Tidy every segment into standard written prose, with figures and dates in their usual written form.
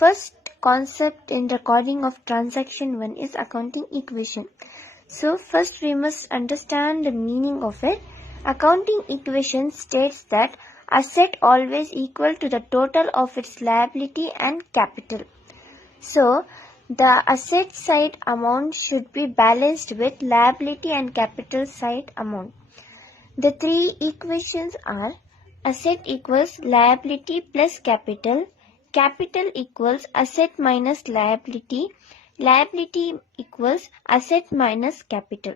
first concept in recording of transaction 1 is accounting equation. So first we must understand the meaning of it. Accounting equation states that asset always equal to the total of its liability and capital. So the asset side amount should be balanced with liability and capital side amount. The three equations are asset equals liability plus capital, capital equals asset minus liability, liability equals asset minus capital.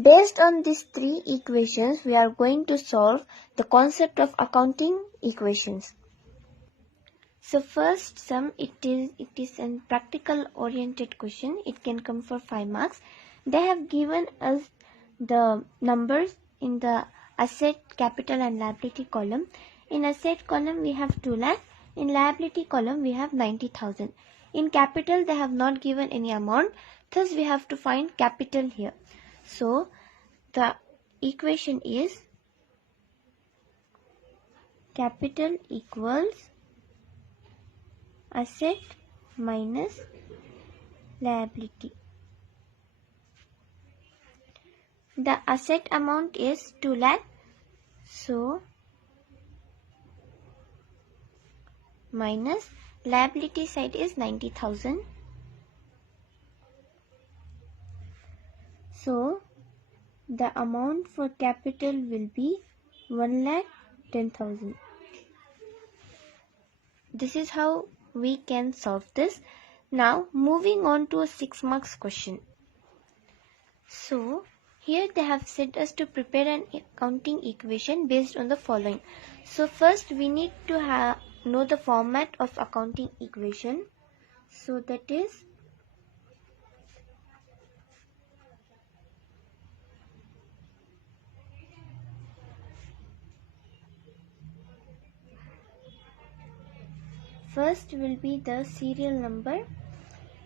Based on these three equations, we are going to solve the concept of accounting equations. So first sum, it is a practical oriented question. It can come for 5 marks. They have given us the numbers in the asset, capital and liability column. In asset column we have 2 lakh. In liability column we have 90,000. In capital they have not given any amount. Thus we have to find capital here. So the equation is capital equals asset minus liability. The asset amount is 2 lakh. So minus liability side is 90,000. So the amount for capital will be 1,10,000. This is how we can solve this. Now moving on to a 6 marks question. So here they have said us to prepare an accounting equation based on the following. So first we need to know the format of accounting equation. So that is first will be the serial number,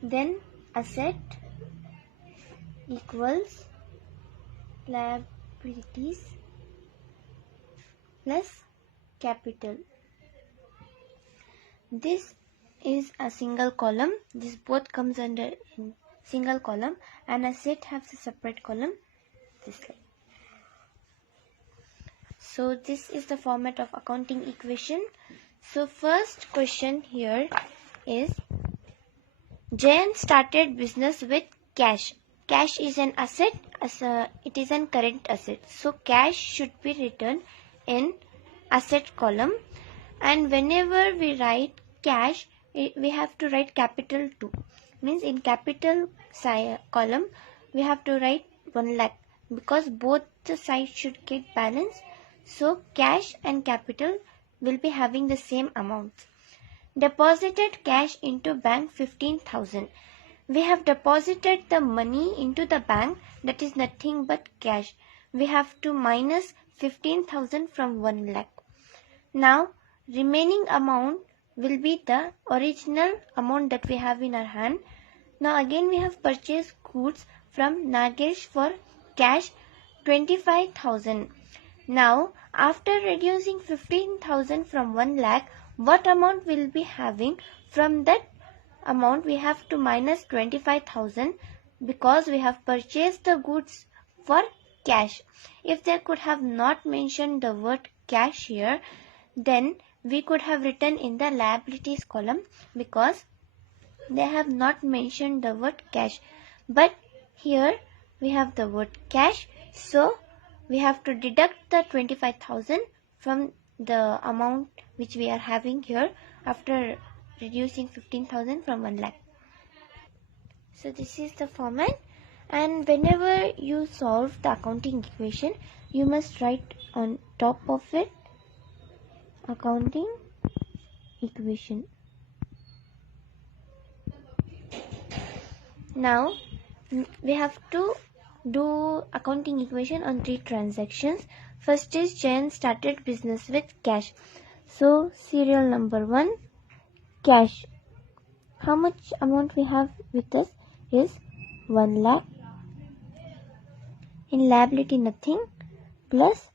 then asset equals liabilities plus capital. This is a single column. This both comes under single column, and asset has a separate column. This way. So this is the format of accounting equation. So first question here is Jayan started business with cash. Cash is an asset, it is an current asset. So cash should be written in asset column, and whenever we write cash, we have to write capital too. Means in capital column we have to write 1 lakh because both the sides should get balanced. So cash and capital will be having the same amount. Deposited cash into bank 15,000. We have deposited the money into the bank, that is nothing but cash. We have to minus 15,000 from 1 lakh. Now remaining amount will be the original amount that we have in our hand. Now again we have purchased goods from Nagesh for cash 25,000. Now after reducing 15,000 from 1 lakh, what amount will be having? From that amount we have to minus 25,000 because we have purchased the goods for cash. If they could have not mentioned the word cash here, then we could have written in the liabilities column because they have not mentioned the word cash. But here we have the word cash, so we have to deduct the 25,000 from the amount which we are having here after reducing 15,000 from 1 lakh. So this is the format, and whenever you solve the accounting equation, you must write on top of it accounting equation. Now we have to do accounting equation on 3 transactions. First is Jayan started business with cash. So serial number 1, cash. How much amount we have with us is 1 lakh. In liability nothing, plus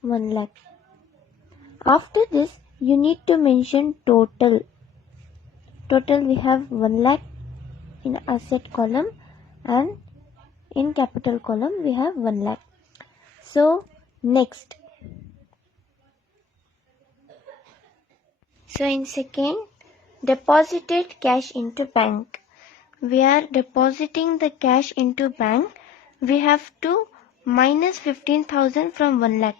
1 lakh. After this you need to mention total. Total we have 1 lakh in asset column, and in capital column we have 1 lakh. So next. So in second, deposited cash into bank. We are depositing the cash into bank. We have to minus 15,000 from 1 lakh.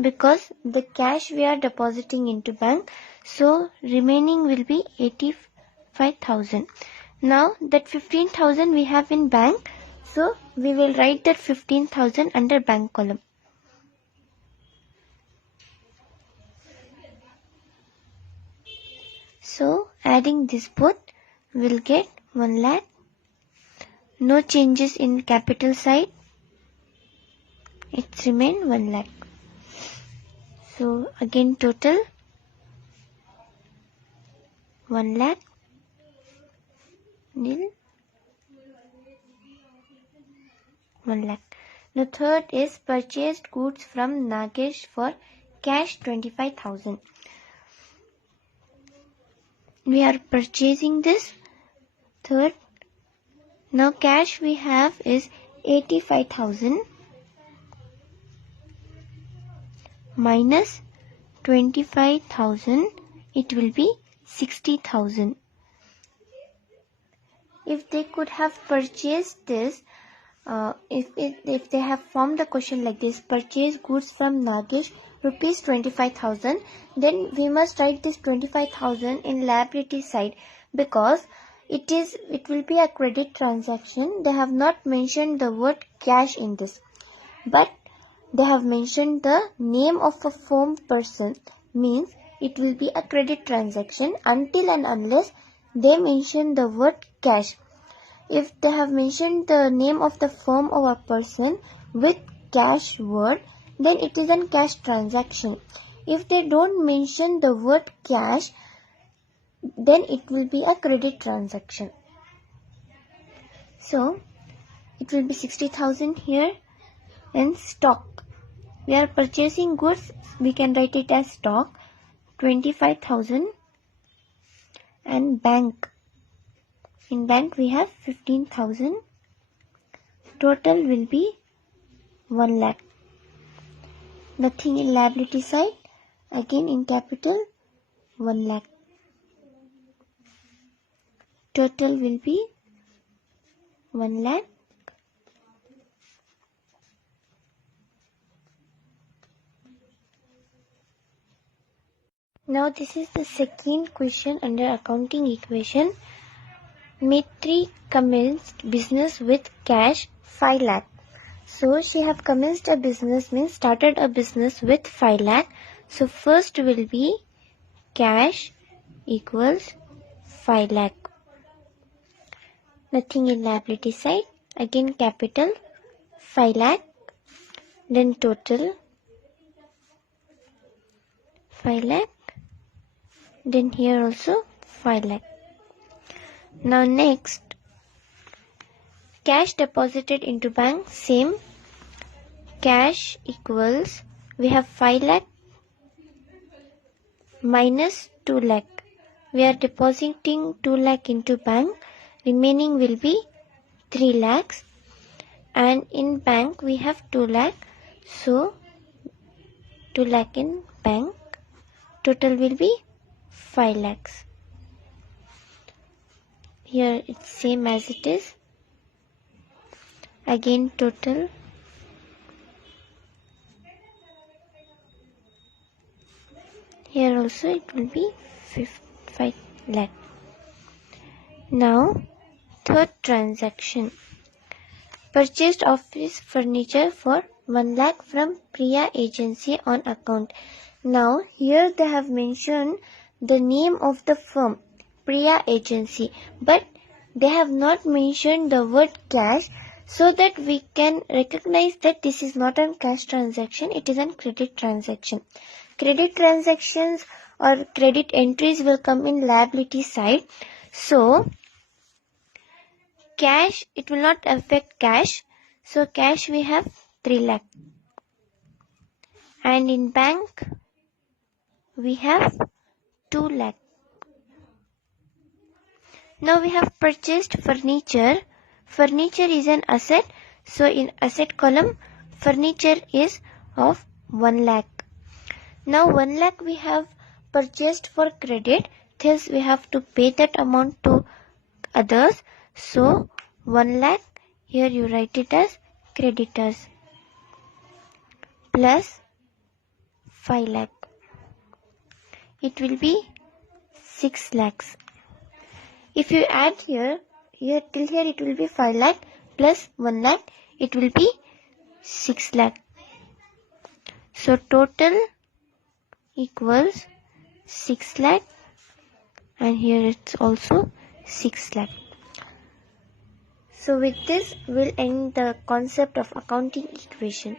Because the cash we are depositing into bank, so remaining will be 85,000. Now that 15,000 we have in bank, so we will write that 15,000 under bank column. So adding this both, we'll get 1 lakh. No changes in capital side. It remain 1 lakh. So again total 1 lakh nil 1 lakh. The third is purchased goods from Nagesh for cash 25,000. We are purchasing this. Third, now cash we have is 85,000 minus 25,000, it will be 60,000. If they could have purchased this, if they have formed the question like this, purchase goods from Nagesh rupees 25,000, then we must write this 25,000 in liability side, because it will be a credit transaction. They have not mentioned the word cash in this, but they have mentioned the name of a firm person, means it will be a credit transaction until and unless they mention the word cash. If they have mentioned the name of the firm or a person with cash word, then it is a cash transaction. If they don't mention the word cash, then it will be a credit transaction. So it will be 60,000 here. And stock, we are purchasing goods, we can write it as stock 25,000. And bank, in bank we have 15,000. Total will be 1 lakh. Nothing in liability side, again in capital 1 lakh. Total will be 1 lakh. Now this is the second question under accounting equation. Mitri commenced business with cash 5 lakh. So she have commenced a business, means started a business with 5 lakh. So first will be cash equals 5 lakh. Nothing in liability side, again capital 5 lakh. Then total 5 lakh. Then here also 5 lakh. Now next, cash deposited into bank, same. Cash equals, we have 5 lakh minus 2 lakh. We are depositing 2 lakh into bank. Remaining will be 3 lakhs. And in bank we have 2 lakh. So 2 lakh in bank. Total will be 5 lakhs. Here it's same as it is. Again total. Here also it will be 5 lakh. Now third transaction. Purchased office furniture for 1 lakh from Priya agency on account. Now here they have mentioned the name of the firm, Priya agency, but they have not mentioned the word cash, so that we can recognize that this is not a cash transaction, it is a credit transaction. Credit transactions or credit entries will come in liability side. So cash, it will not affect cash. So cash we have 3 lakh. And in bank we have 2 lakh. Now we have purchased furniture. Furniture is an asset. So in asset column, furniture is of 1 lakh. Now 1 lakh we have purchased for credit. Thus we have to pay that amount to others. So 1 lakh, here you write it as creditors, plus 5 lakh. It will be 6 lakhs. If you add here till here it will be 5 lakh plus 1 lakh, it will be 6 lakh. So total equals 6 lakh, and here it's also 6 lakh. So with this we'll end the concept of accounting equation.